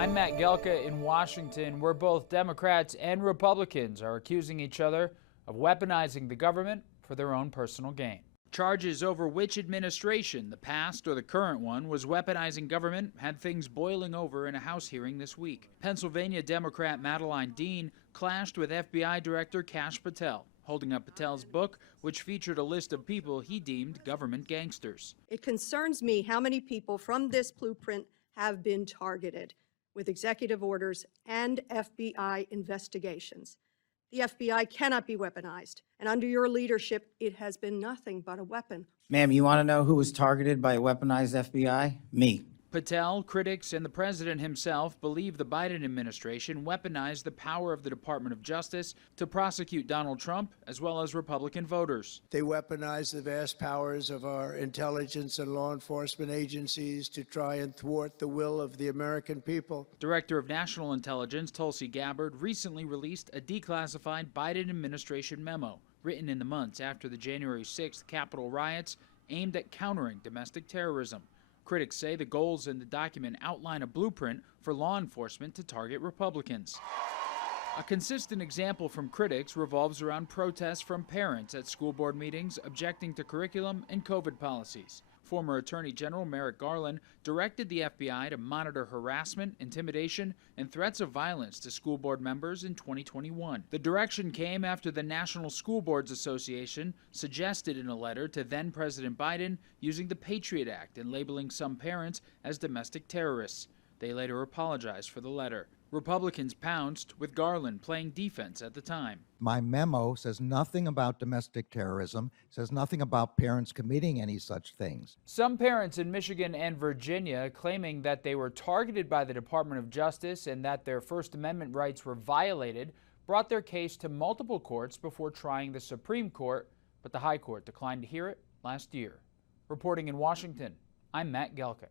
I'm Matt Gelka in Washington, where both Democrats and Republicans are accusing each other of weaponizing the government for their own personal gain. Charges over which administration, the past or the current one, was weaponizing government had things boiling over in a House hearing this week. Pennsylvania Democrat Madeline Dean clashed with FBI Director Kash Patel, holding up Patel's book, which featured a list of people he deemed government gangsters. It concerns me how many people from this blueprint have been targeted with executive orders and FBI investigations. The FBI cannot be weaponized, and under your leadership, it has been nothing but a weapon. Ma'am, you want to know who was targeted by a weaponized FBI? Me. Patel, critics, and the president himself believe the Biden administration weaponized the power of the Department of Justice to prosecute Donald Trump as well as Republican voters. They weaponized the vast powers of our intelligence and law enforcement agencies to try and thwart the will of the American people. Director of National Intelligence Tulsi Gabbard recently released a declassified Biden administration memo written in the months after the January 6th Capitol riots aimed at countering domestic terrorism. Critics say the goals in the document outline a blueprint for law enforcement to target Republicans. A consistent example from critics revolves around protests from parents at school board meetings objecting to curriculum and COVID policies. Former Attorney General Merrick Garland directed the FBI to monitor harassment, intimidation, and threats of violence to school board members in 2021. The direction came after the National School Boards Association suggested in a letter to then-President Biden using the Patriot Act and labeling some parents as domestic terrorists. They later apologized for the letter. Republicans pounced, with Garland playing defense at the time. My memo says nothing about domestic terrorism, says nothing about parents committing any such things. Some parents in Michigan and Virginia claiming that they were targeted by the Department of Justice and that their First Amendment rights were violated brought their case to multiple courts before trying the Supreme Court, but the High Court declined to hear it last year. Reporting in Washington, I'm Matt Gelka.